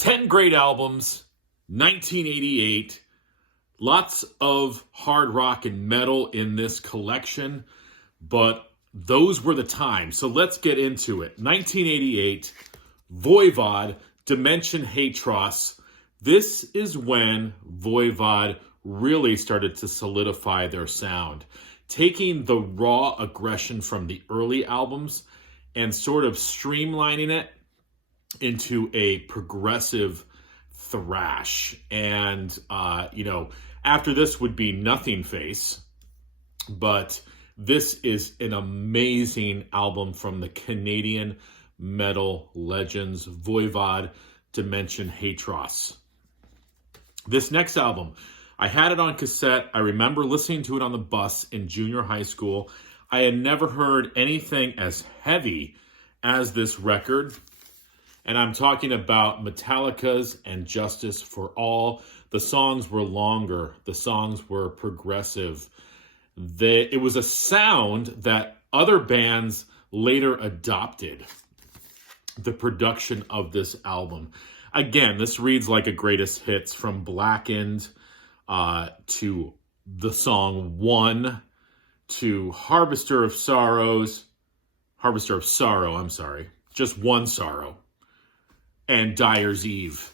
10 great albums, 1988. Lots of hard rock and metal in this collection, but those were the times. So let's get into it. 1988, Voivod, Dimension Hatros. This is when Voivod really started to solidify their sound, taking the raw aggression from the early albums and sort of streamlining it into a progressive thrash. And, after this would be Nothing Face, but this is an amazing album from the Canadian metal legends, Voivod, Dimension Hatros. This next album, I had it on cassette. I remember listening to it on the bus in junior high school. I had never heard anything as heavy as this record. And I'm talking about Metallica's And Justice for All. The songs were longer. The songs were progressive. It was a sound that other bands later adopted, the production of this album. Again, this reads like a greatest hits, from Blackened to the song One to Harvester of Sorrow, just One Sorrow, and Dyer's Eve.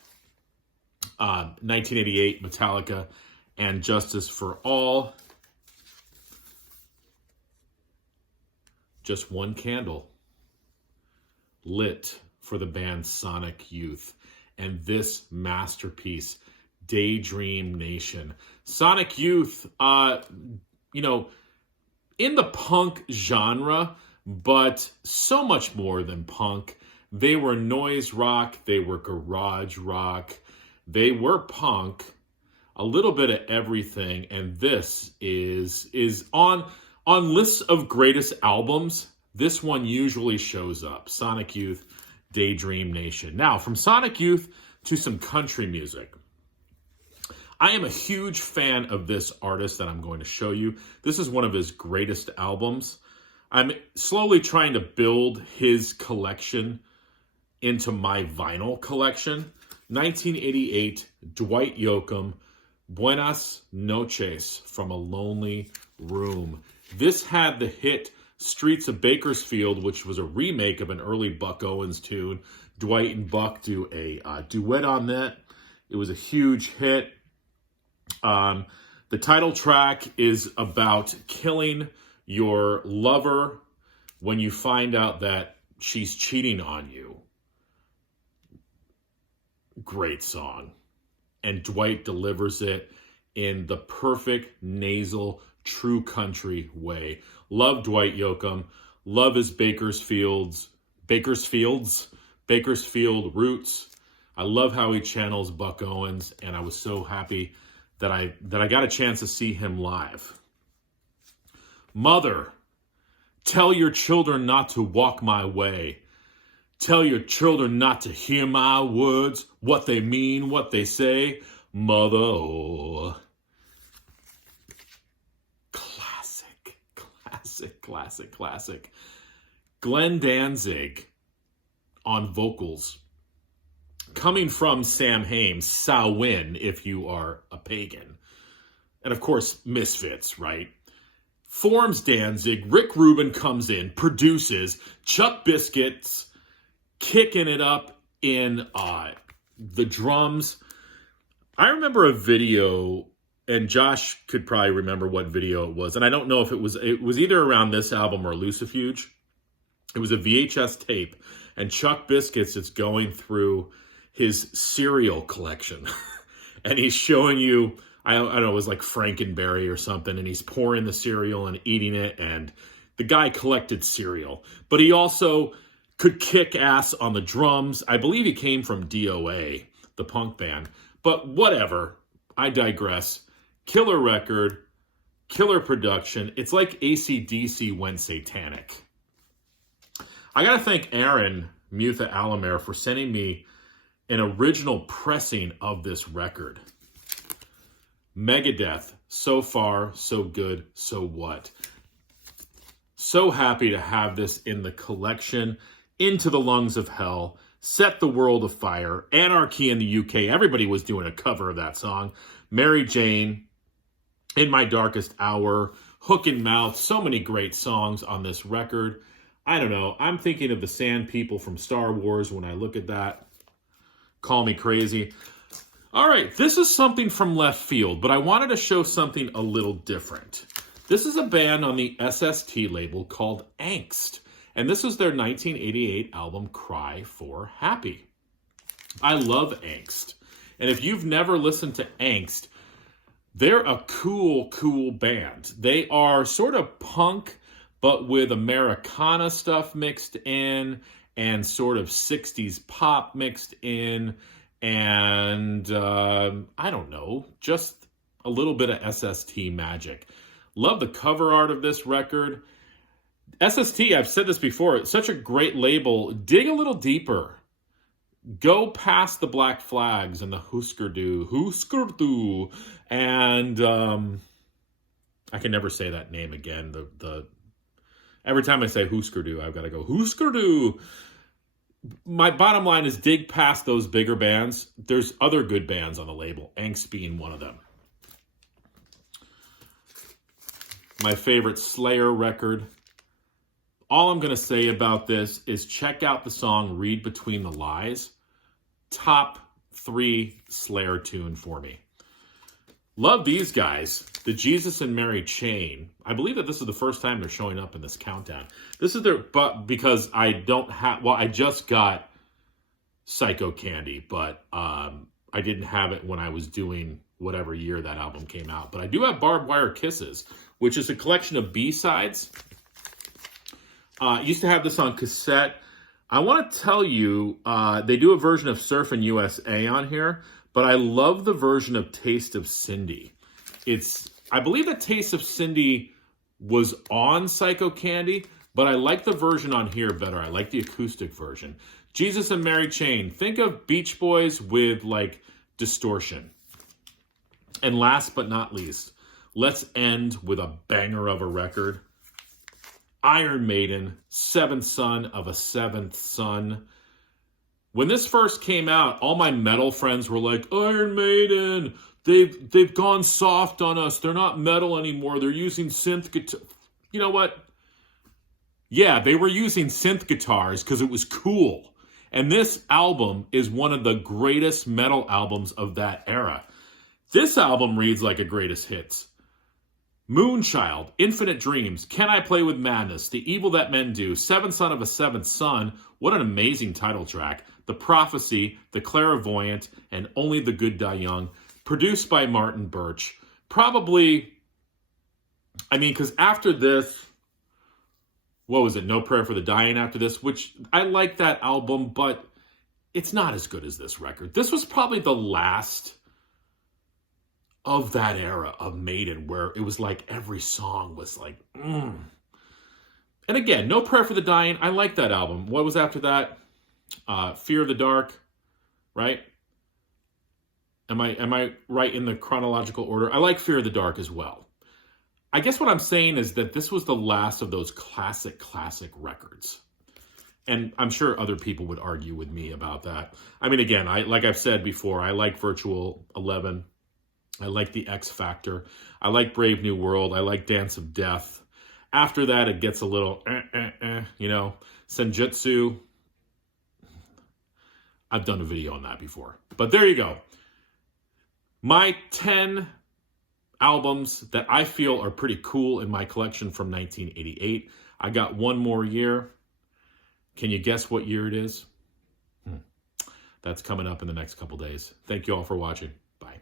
1988, Metallica and Justice for All. Just one candle lit for the band Sonic Youth. And this masterpiece, Daydream Nation. Sonic Youth, in the punk genre, but so much more than punk. They were noise rock, they were garage rock, they were punk, a little bit of everything, and this is on lists of greatest albums. This one usually shows up. Sonic Youth, Daydream Nation. Now, from Sonic Youth to some country music. I am a huge fan of this artist that I'm going to show you. This is one of his greatest albums. I'm slowly trying to build his collection into my vinyl collection. 1988, Dwight Yoakam, Buenas Noches, From a Lonely Room. This had the hit Streets of Bakersfield, which was a remake of an early Buck Owens tune. Dwight and Buck do a duet on that. It was a huge hit. The title track is about killing your lover when you find out that she's cheating on you. Great song. And Dwight delivers it in the perfect nasal, true country way. Love Dwight Yoakam. Love his Bakersfield roots. I love how he channels Buck Owens, and I was so happy that I got a chance to see him live. Mother, tell your children not to walk my way. Tell your children not to hear my words, what they mean, what they say. Mother, oh. Classic. Glenn Danzig on vocals. Coming from Sam Hames, Samhain, if you are a pagan. And of course, Misfits, right? Forms Danzig, Rick Rubin comes in, produces, Chuck Biscuits kicking it up in the drums. I remember a video, and Josh could probably remember what video it was, and I don't know if it was either around this album or Lucifuge. It was a VHS tape, and Chuck Biscuits is going through his cereal collection, and he's showing you, I don't know, it was like Frankenberry or something, and he's pouring the cereal and eating it, and the guy collected cereal, but he also could kick ass on the drums. I believe he came from DOA, the punk band, but whatever, I digress. Killer record, killer production. It's like AC/DC went satanic. I gotta thank Aaron Mutha Alamere for sending me an original pressing of this record. Megadeth, So Far, So Good, So What. So happy to have this in the collection. Into the Lungs of Hell, set the world afire. Anarchy in the UK, everybody was doing a cover of that song. Mary Jane, In My Darkest Hour, Hook and Mouth, so many great songs on this record. I don't know, I'm thinking of the Sand People from Star Wars when I look at that. Call me crazy. All right, this is something from left field, but I wanted to show something a little different. This is a band on the SST label called Angst, and this is their 1988 album, Cry for Happy. I love Angst, and if you've never listened to Angst, they're a cool band. They are sort of punk, but with Americana stuff mixed in, and sort of 60s pop mixed in, and I don't know, just a little bit of SST magic. Love the cover art of this record. SST, I've said this before, it's such a great label. Dig a little deeper. Go past the Black Flags and the Husker Du, and I can never say that name again. Every time I say Husker Du, I've got to go Husker Du. My bottom line is dig past those bigger bands. There's other good bands on the label, Angst being one of them. My favorite Slayer record. All I'm going to say about this is check out the song Read Between the Lies. Top 3 Slayer tune for me. Love these guys. The Jesus and Mary Chain. I believe that this is the first time they're showing up in this countdown. This is their, but because I don't have, well, I just got Psycho Candy, but I didn't have it when I was doing whatever year that album came out. But I do have Barbed Wire Kisses, which is a collection of B-sides. Used to have this on cassette. I want to tell you, they do a version of Surfin' USA on here, but I love the version of Taste of Cindy. I believe that Taste of Cindy was on Psycho Candy, but I like the version on here better. I like the acoustic version. Jesus and Mary Chain. Think of Beach Boys with like distortion. And last but not least, let's end with a banger of a record. Iron Maiden, Seventh Son of a Seventh Son. When this first came out, all my metal friends were like, Iron Maiden, they've gone soft on us. They're not metal anymore. They're using synth guitar. You know what? Yeah, they were using synth guitars because it was cool. And this album is one of the greatest metal albums of that era. This album reads like a greatest hits. Moonchild, Infinite Dreams, Can I Play with Madness, The Evil That Men Do, Seventh Son of a Seventh Son, what an amazing title track, The Prophecy, The Clairvoyant, and Only the Good Die Young, produced by Martin Birch. Probably, because after this, what was it, No Prayer for the Dying after this, which I like that album, but it's not as good as this record. This was probably the last of that era of Maiden where it was like every song was like, And again, No Prayer for the Dying, I like that album. What was after that? Fear of the Dark, right? Am I right in the chronological order? I like Fear of the Dark as well. I guess what I'm saying is that this was the last of those classic records. And I'm sure other people would argue with me about that. Again, like I've said before, I like Virtual 11. I like the X Factor. I like Brave New World. I like Dance of Death. After that, it gets a little, Senjutsu. I've done a video on that before. But there you go. My 10 albums that I feel are pretty cool in my collection from 1988. I got one more year. Can you guess what year it is? That's coming up in the next couple days. Thank you all for watching. Bye.